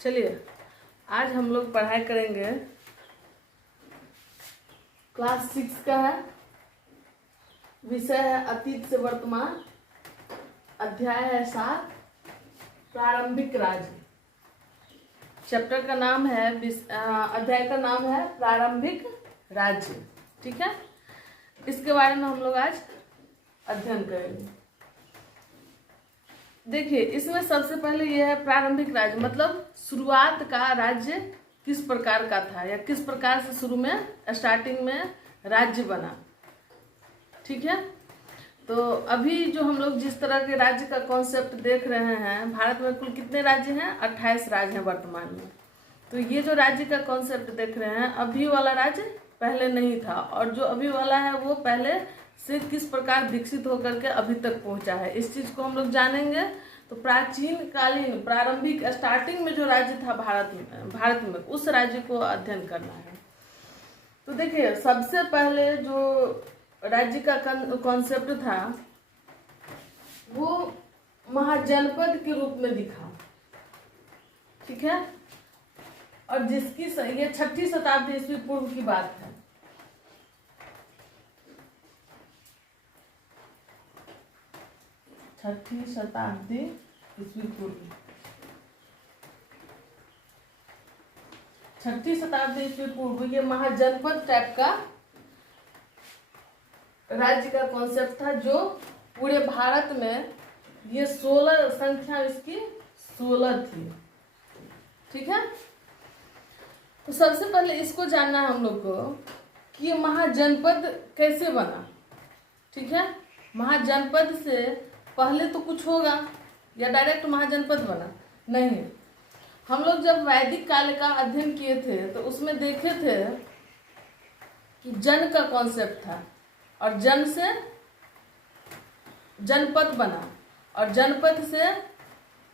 चलिए आज हम लोग पढ़ाई करेंगे क्लास 6 का है। विषय है अतीत से वर्तमान। अध्याय है 7 प्रारंभिक राज्य। चैप्टर का नाम है अध्याय का नाम है प्रारंभिक राज्य। ठीक है, इसके बारे में हम लोग आज अध्ययन करेंगे। देखिए, इसमें सबसे पहले यह है प्रारंभिक राज्य, मतलब शुरुआत का राज्य किस प्रकार का था या किस प्रकार से शुरू में स्टार्टिंग में राज्य बना। ठीक है, तो अभी जो हम लोग जिस तरह के राज्य का कॉन्सेप्ट देख रहे हैं, भारत में कुल कितने राज्य हैं? 28 राज्य हैं वर्तमान में। तो ये जो राज्य का कॉन्सेप्ट देख रहे हैं, अभी वाला राज्य पहले नहीं था, और जो अभी वाला है वो पहले से किस प्रकार विकसित होकर के अभी तक पहुंचा है, इस चीज को हम लोग जानेंगे। तो प्राचीन कालीन प्रारंभिक स्टार्टिंग में जो राज्य था भारत में उस राज्य को अध्ययन करना है। तो देखिए, सबसे पहले जो राज्य का कॉन्सेप्ट था वो महाजनपद के रूप में दिखा। ठीक है, और जिसकी ये 6ठी शताब्दी ईस्वी पूर्व की बात है। छठी शताब्दी ईस्वी पूर्व, 6ठी शताब्दी ईस्वी पूर्व ये महाजनपद टाइप का राज्य का कॉन्सेप्ट था, जो पूरे भारत में ये 16 संख्या इसकी 16 थी। ठीक है, तो सबसे पहले इसको जानना है हम लोग को कि ये महाजनपद कैसे बना। ठीक है, महाजनपद से पहले तो कुछ होगा या डायरेक्ट महाजनपद बना? नहीं। हम लोग जब वैदिक काल का अध्ययन किए थे तो उसमें देखे थे कि जन का कॉन्सेप्ट था, और जन से जनपद बना, और जनपद से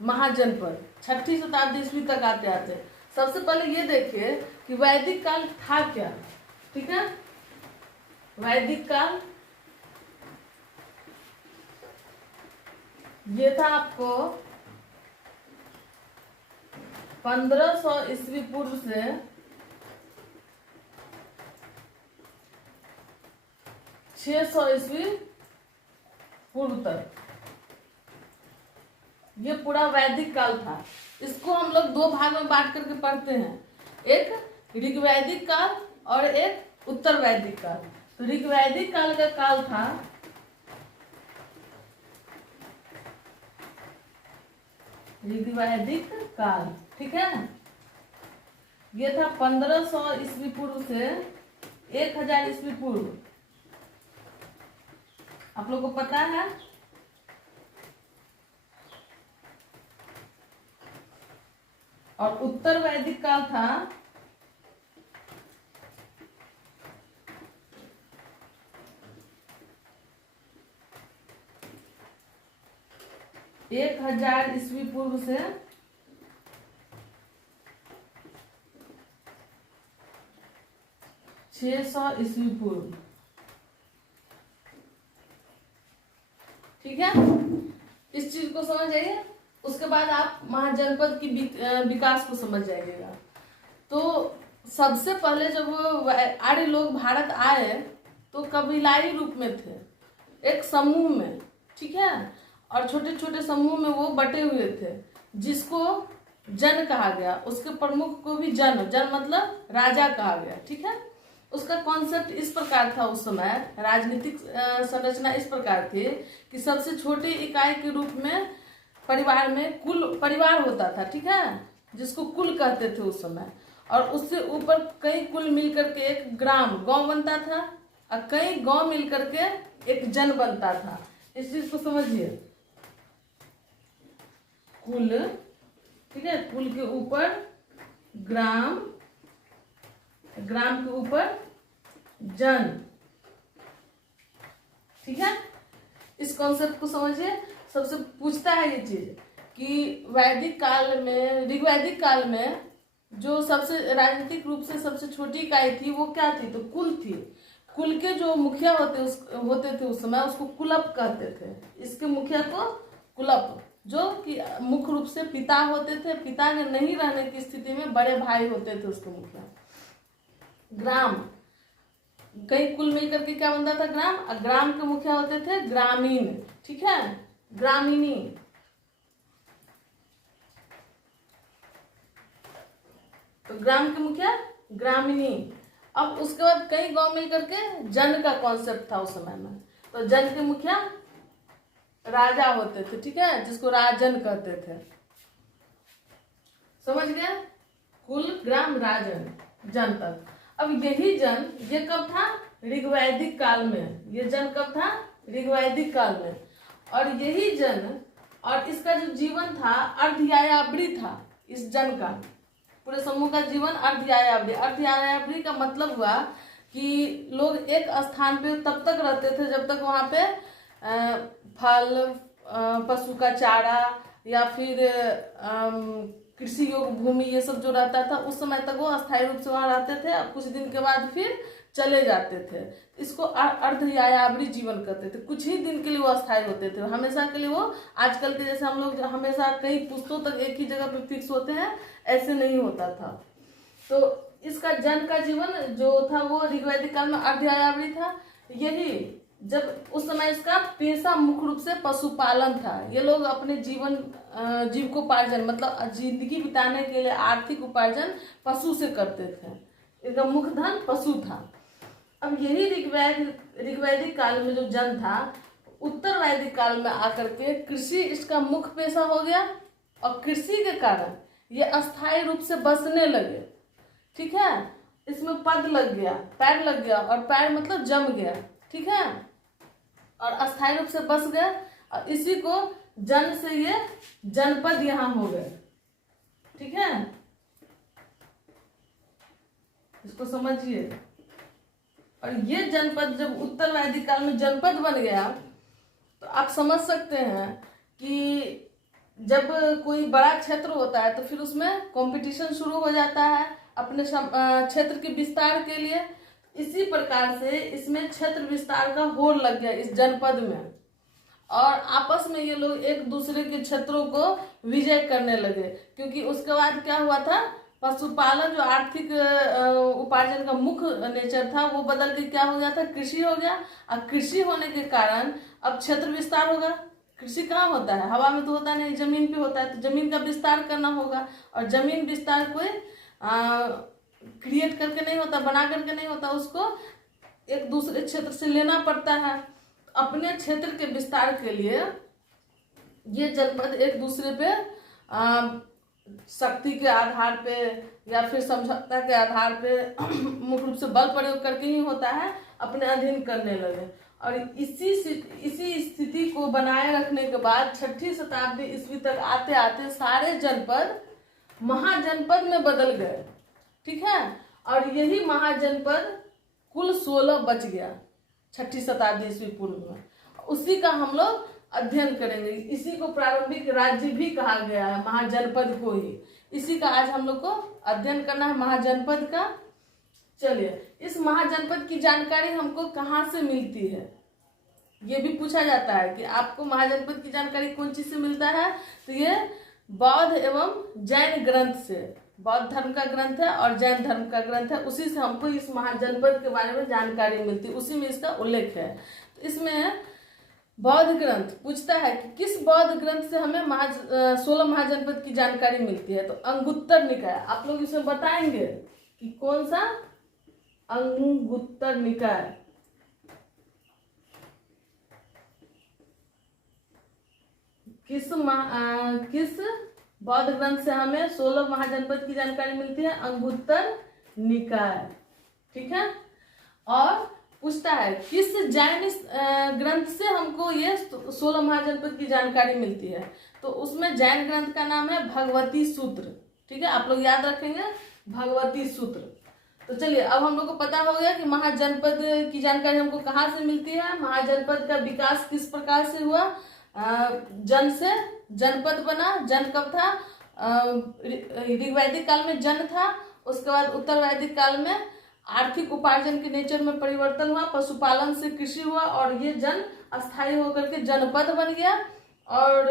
महाजनपद 6ठी शताब्दी ईस्वी तक आते आते। सबसे पहले ये देखिए कि वैदिक काल था क्या। ठीक है, वैदिक काल ये था आपको 1500 ईस्वी पूर्व से 600 ईस्वी पूर्व तक ये पूरा वैदिक काल था। इसको हम लोग 2 भाग में बांट करके पढ़ते हैं, एक ऋग्वैदिक काल और एक उत्तर वैदिक काल। तो ऋग्वैदिक काल का काल था ऋग्वैदिक काल। ठीक है, ये था 1500 ईस्वी पूर्व से 1000 ईस्वी पूर्व। आप लोग को पता है? और उत्तर वैदिक काल था 1000 ईस्वी पूर्व से 600 ईस्वी पूर्व। ठीक है, इस चीज को समझ जाइए। उसके बाद आप महाजनपद की विकास को समझ जाइएगा। तो सबसे पहले जब आर्य लोग भारत आए तो कबीलाई रूप में थे, एक समूह में। ठीक है, और छोटे छोटे समूह में वो बटे हुए थे, जिसको जन कहा गया। उसके प्रमुख को भी जन मतलब राजा कहा गया। ठीक है, उसका कॉन्सेप्ट इस प्रकार था उस समय। राजनीतिक संरचना इस प्रकार थी कि सबसे छोटी इकाई के रूप में परिवार में कुल परिवार होता था। ठीक है, जिसको कुल कहते थे उस समय, और उससे ऊपर कई कुल मिलकर के एक गांव बनता था, और कई गांव मिलकर के एक जन बनता था। इस चीज को समझिए, कुल। ठीक है, कुल के ऊपर ग्राम, ग्राम के ऊपर जन। ठीक है, इस कॉन्सेप्ट को समझिए। सबसे पूछता है ये चीज कि वैदिक काल में, ऋग्वैदिक काल में जो सबसे राजनीतिक रूप से सबसे छोटी इकाई थी वो क्या थी? तो कुल थी। कुल के जो मुखिया होते थे उस समय, उसको कुलप कहते थे। इसके मुखिया को कुलप जो कि मुख्य रूप से पिता होते थे, पिता के नहीं रहने की स्थिति में बड़े भाई होते थे उसके मुखिया। ग्राम, कई कुल मिलकर के क्या बनता था? ग्राम। और ग्राम के मुखिया होते थे ग्रामीण, ठीक है, ग्रामीणी। तो ग्राम के मुखिया ग्रामीणी। अब उसके बाद कई गांव मिलकर के जन का कॉन्सेप्ट था उस समय में। तो जन के मुखिया राजा होते थे, ठीक है, जिसको राजन कहते थे। समझ गए? कुल, ग्राम, राजन, जन तक। अब यही जन, ये कब था? ऋग्वैदिक काल में। ये जन कब था? ऋग्वैदिक काल में। और यही जन, और इसका जो जीवन था अर्धयायावरी था। इस जन का, पूरे समूह का जीवन अर्धयायावरी। अर्धयायावरी का मतलब हुआ कि लोग एक स्थान पे तब तक रहते थे जब तक वहां पे फल, पशु का चारा या फिर कृषि योग्य भूमि, ये सब जो रहता था उस समय तक वो अस्थायी रूप से वहां रहते थे। और कुछ दिन के बाद फिर चले जाते थे। इसको अर्धयायावरी जीवन कहते थे। कुछ ही दिन के लिए वो अस्थायी होते थे, हमेशा के लिए वो, आजकल के जैसे हम लोग हमेशा कई पुश्तों तक एक ही जगह पे फिक्स होते हैं, ऐसे नहीं होता था। तो इसका जन का जीवन जो था वो ऋग्वैदिक काल में अर्धयायावरी था। यही जब उस समय इसका पेशा मुख्य रूप से पशुपालन था। ये लोग अपने जीविकोपार्जन मतलब जिंदगी बिताने के लिए आर्थिक उपार्जन पशु से करते थे। इनका मुख्य धन पशु था। अब यही ऋग्वैदिक काल में जो जन था, उत्तर वैदिक काल में आकर के कृषि इसका मुख्य पेशा हो गया। और कृषि के कारण ये अस्थायी रूप से बसने लगे, ठीक है। इसमें पद लग गया, पैर लग गया, और पैर मतलब जम गया, ठीक है, और अस्थायी रूप से बस गए। और इसी को जन से ये जनपद यहां हो गए, ठीक है। इसको समझिए। और ये जनपद जब उत्तर वैदिक काल में जनपद बन गया, तो आप समझ सकते हैं कि जब कोई बड़ा क्षेत्र होता है तो फिर उसमें कंपटीशन शुरू हो जाता है अपने क्षेत्र के विस्तार के लिए। इसी प्रकार से इसमें क्षेत्र विस्तार का होड़ लग गया इस जनपद में, और आपस में ये लोग एक दूसरे के क्षेत्रों को विजय करने लगे। क्योंकि उसके बाद क्या हुआ था, पशुपालन जो आर्थिक उपार्जन का मुख्य नेचर था वो बदल के क्या हो गया था, कृषि हो गया। और कृषि होने के कारण अब क्षेत्र विस्तार होगा। कृषि कहाँ होता है? हवा में तो होता नहीं, जमीन पे होता है। तो जमीन का विस्तार करना होगा, और जमीन विस्तार कोई क्रिएट करके नहीं होता, बना करके नहीं होता, उसको एक दूसरे क्षेत्र से लेना पड़ता है। अपने क्षेत्र के विस्तार के लिए ये जनपद एक दूसरे पे शक्ति के आधार पे या फिर समझौता के आधार पे मुख्य रूप से बल प्रयोग करके ही होता है, अपने अधीन करने लगे। और इसी स्थिति को बनाए रखने के बाद 6ठी शताब्दी ईस्वी तक आते आते सारे जनपद महाजनपद में बदल गए, ठीक है। और यही महाजनपद कुल 16 बच गया 6ठी शताब्दी ईस्वी पूर्व में। उसी का हम लोग अध्ययन करेंगे। इसी को प्रारंभिक राज्य भी कहा गया है, महाजनपद को ही। इसी का आज हम लोग को अध्ययन करना है, महाजनपद का। चलिए, इस महाजनपद की जानकारी हमको कहाँ से मिलती है, ये भी पूछा जाता है कि आपको महाजनपद की जानकारी कौन चीज से मिलता है। तो ये बौद्ध एवं जैन ग्रंथ से, बौद्ध धर्म का ग्रंथ है और जैन धर्म का ग्रंथ है, उसी से हमको इस महाजनपद के बारे में जानकारी मिलती है, उसी में इसका उल्लेख है। तो इसमें बौद्ध ग्रंथ पूछता है कि किस बौद्ध ग्रंथ से हमें 16 महाजनपद की जानकारी मिलती है। तो अंगुत्तर निकाय, आप लोग इसमें बताएंगे कि कौन सा अंगुत्तर निकाय, किस बौद्ध ग्रंथ से हमें 16 महाजनपद की जानकारी मिलती है? अंगुत्तर निकाय, ठीक है। और पूछता है किस जैन ग्रंथ से हमको ये 16 महाजनपद की जानकारी मिलती है। तो उसमें जैन ग्रंथ का नाम है भगवती सूत्र, ठीक है, आप लोग याद रखेंगे, भगवती सूत्र। तो चलिए, अब हम लोग को पता हो गया कि महाजनपद की जानकारी हमको कहाँ से मिलती है, महाजनपद का विकास किस प्रकार से हुआ, जन से जनपद बना। जन कब था? ऋग्वैदिक काल में जन था। उसके बाद उत्तर वैदिक काल में आर्थिक उपार्जन के नेचर में परिवर्तन हुआ, पशुपालन से कृषि हुआ, और ये जन अस्थायी होकर के जनपद बन गया। और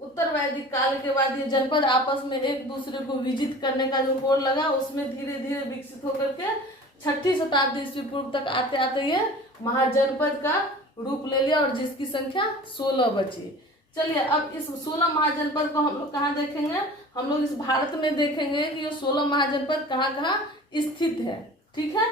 उत्तर वैदिक काल के बाद ये जनपद आपस में एक दूसरे को विजित करने का जो होड़ लगा, उसमें धीरे धीरे विकसित होकर के 6ठी शताब्दी ईस्वी पूर्व तक आते आते ये महाजनपद का रूप ले लिया और जिसकी संख्या 16 बची। चलिए अब इस 16 महाजनपद को हम लोग कहाँ देखेंगे, हम लोग इस भारत में देखेंगे कि ये 16 महाजनपद कहाँ कहाँ स्थित है। ठीक है।